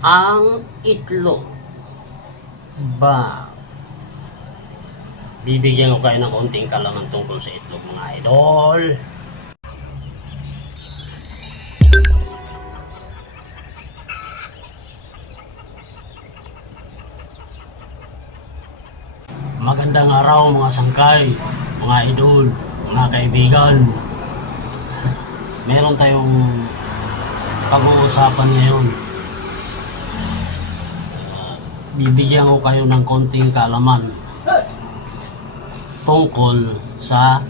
ang itlog. Ba, bibigyan ko kayo ng konting kalaman tungkol sa itlog mga idol. Magandang araw mga sangkay, mga idol, mga kaibigan. Meron tayong pag-uusapan ngayon. Bibigyan ko kayo ng konting kaalaman tungkol sa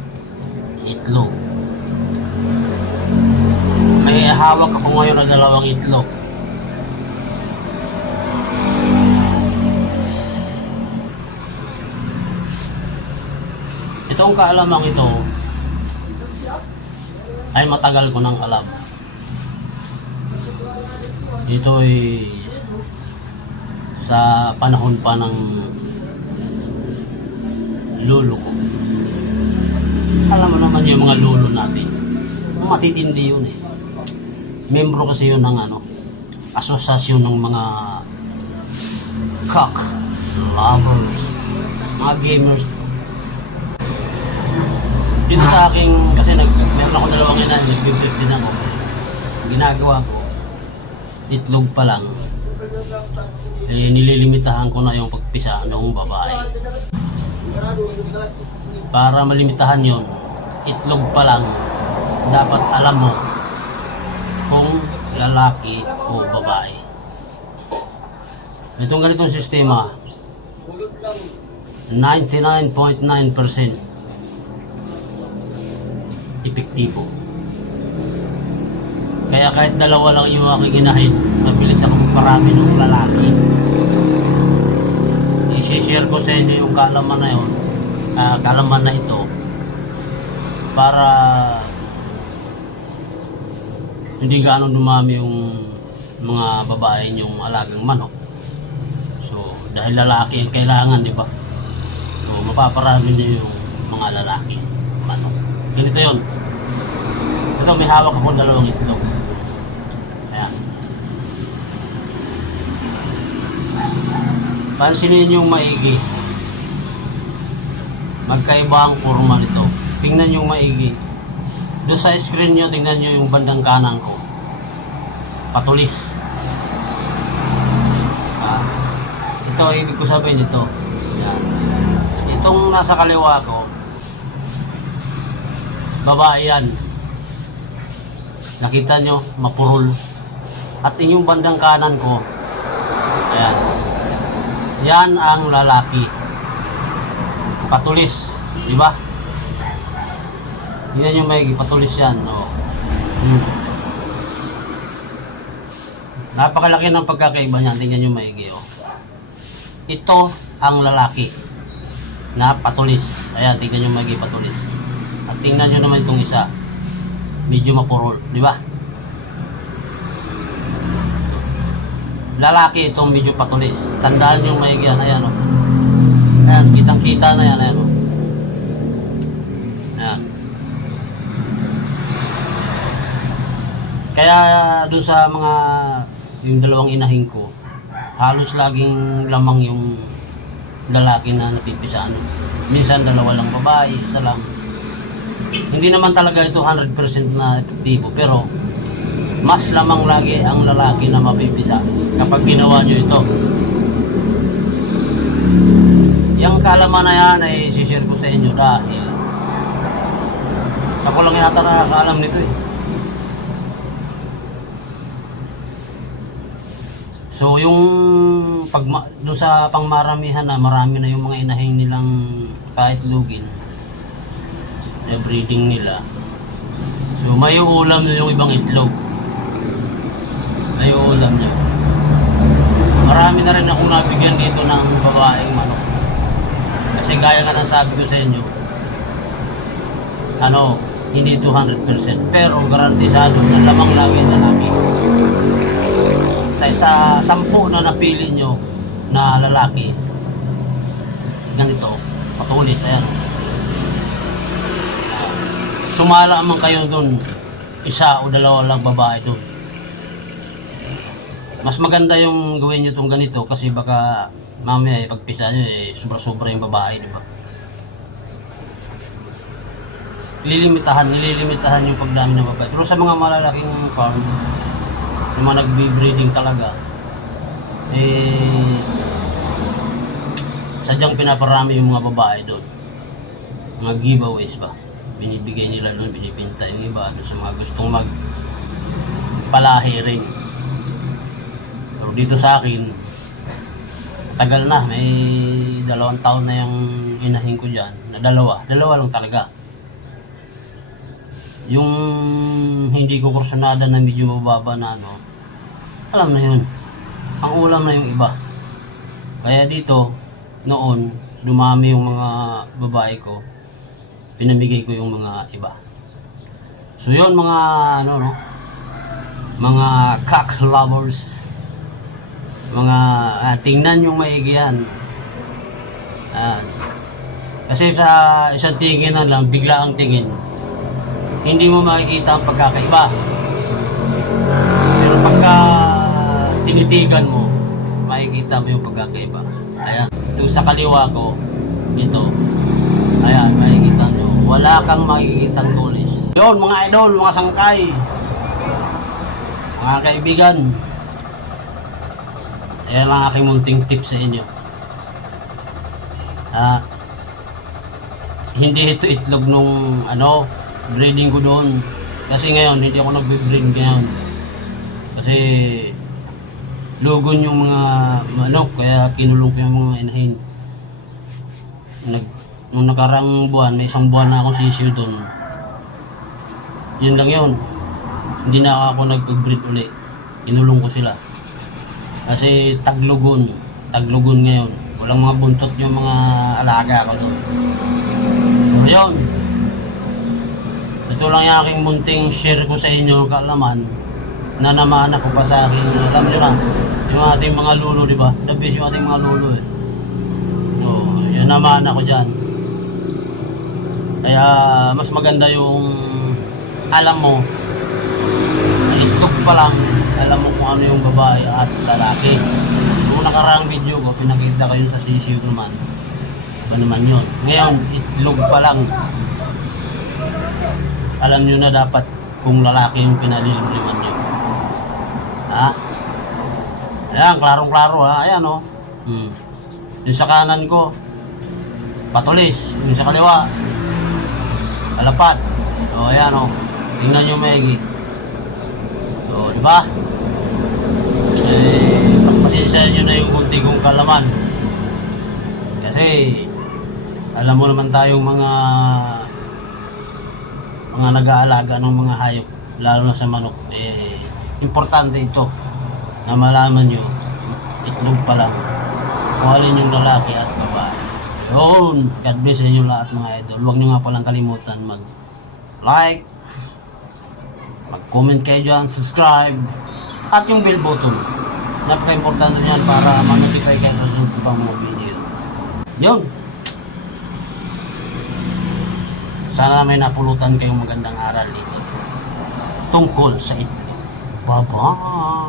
itlog. May hawak ako ngayon na dalawang itlog. Itong kaalamang ito ay matagal ko nang alam. Ito ay sa panahon pa ng lolo ko. Alam mo naman yung mga lolo natin. Matitindi yun eh. Membro kasi yun ng ano, asosasyon ng mga cock lovers, mga gamers dito sa aking, kasi nag, meron ako dalawang ina, nag-trip din ako. Ginagawa ko, itlog pa lang, eh, nililimitahan ko na yung pagpisa ng babae. Para malimitahan yon itlog pa lang, dapat alam mo kung lalaki o babae. Itong ganitong sistema, 99.9% epektibo. Kaya kahit dalawa lang yung aking inahin, mabilis ako magparami ng lalaki. I-share ko sa inyo yung kalaman na yun, ah, kalaman na ito, para hindi gaano dumami yung mga babae yung alagang manok. So, dahil lalaki ang kailangan, di ba? So, mapaparami niyo yung mga lalaki manok. Ganito yun. Ito, may hawak ako dalawang itlog. Ayan. Pansinin yung maigi. Magkaiba ang kurma nito. Tingnan yung maigi. Doon sa screen nyo, tingnan nyo yung bandang kanan ko. Patulis. Ah. Ito, ibig ko sabihin ito. Yan. Itong nasa kaliwa ko, babae yan. Nakita nyo, mapurol. At inyong bandang kanan ko, ayan. Yan ang lalaki. Patulis, di ba? Yan yung may patulis yan. Oh. Hmm. Napakalaki ng pagkakaiba niyan. Tingnan nyo maigi. Oh. Ito ang lalaki na patulis. Ayan, tingnan nyo maigi patulis. At tingnan nyo naman itong isa. Medyo mapurol, di ba? Lalaki itong medyo patulis. Tandaan nyo maigi yan. Ayan, oh. Ayan, kitang-kita na yan. Ayan, oh. Ayan. Kaya doon sa mga yung dalawang inahin ko, halos laging lamang yung lalaki na napipisaan. Minsan dalawa lang babae, isa lang. Hindi naman talaga ito 100% na epektibo, pero mas lamang lagi ang lalaki na mapipisa kapag ginawa nyo ito. Yung kalaman na yan ay sishare ko sa inyo dahil ako lang yata nakakaalam nito eh. So yung pag doon sa pangmaramihan na marami na yung mga inahing nilang kahit lugin na breeding nila. So may ulam yung ibang itlog. May ulam niya. Marami na rin akong nabigyan dito ng babaeng manok. Kasi gaya nga ng sabi ko sa inyo, ano, hindi 200% pero garantisado na lamang lagi na namin sa isa sampu na napili nyo na lalaki ganito. Patulis ayan. Sumala man kayo dun isa o dalawa lang babae dun mas maganda yung gawin nyo tong ganito kasi baka mamaya eh, pagpisa nyo eh, sobra-sobra yung babae, di ba? Lilimitahan, nililimitahan yung pagdami ng babae. Pero sa mga malalaking farm, yung mga nagbe-breeding talaga, eh, sadyang pinaparami yung mga babae doon. Mga giveaways ba? Binibigay nila doon, binibinta yung iba doon sa mga gustong mag palahi rin. Dito sa akin, tagal na, may dalawang taon na yung inahin ko dyan, na dalawa, dalawa lang talaga. Yung hindi ko kursunada na medyo mababa na ano, alam na yun. Ang ulam na yung iba. Kaya dito, noon, dumami yung mga babae ko, pinamigay ko yung mga iba. So yun mga ano no, mga cock lovers, mga ah, tingnan yung maigi yan. Ah, kasi sa isang tingin na lang, bigla ang tingin, hindi mo makikita ang pagkakaiba. Pero pagka tinitigan mo, makikita mo yung pagkakaiba. Ayan. Ito sa kaliwa ko, ito. Ayan, makikita nyo. Wala kang makikita tulis. Yun, mga idol, mga sangkay. Mga kaibigan. Ayan lang aking munting tip sa inyo. Ah, hindi ito itlog nung ano, breeding ko doon. Kasi ngayon, hindi ako nagbe-breed ngayon. Kasi lugon yung mga manok, kaya kinulong ko yung mga inahin. Nag, nung nakarang buwan, may isang buwan na akong sisiyo doon. Yun lang yun. Hindi na ako nag-breed uli. Kinulong ko sila. Kasi taglugon. Taglugon ngayon. Walang mga buntot yung mga alaga ko doon. So yun. Ito lang yung aking munting share ko sa inyo kaalaman na naman ako pa sa akin. Alam nyo na, yung ating mga lulo, di ba? The yung ating mga lulo eh. So, yan naman ako dyan. Kaya mas maganda yung alam mo, na itlog pa lang, alam mo kung ano yung babae at lalaki. Nung nakaraang video ko, pinakita ko yun sa sisiyo naman. Iba naman yun. Ngayon, itlog pa lang. Alam nyo na dapat kung lalaki yung pinaliliman nyo. Ha? Ayan, klarong-klaro ha. Ayan o. Hmm. Yung sa kanan ko, patulis. Yung sa kaliwa, palapad. O, ayan o. Tingnan nyo maigi. O, di ba? Eh, pagpasensya nyo na yung kunti kong kalaman. Kasi, alam mo naman tayong mga mga nag-aalaga ng mga hayop, lalo na sa manok, eh, importante ito na malaman nyo, itlog pa lang, kung yung lalaki at babae. Yun, God bless sa inyo lahat mga idol. Huwag nyo nga palang kalimutan mag like, mag-comment kayo dyan, subscribe, at yung bell button. Napaka-importante niyan para ma-notify kayo sa susunod ko pang mga video. Yun! Sana may napulutan kayong magandang aral dito. Tungkol sa ito. Bye-bye!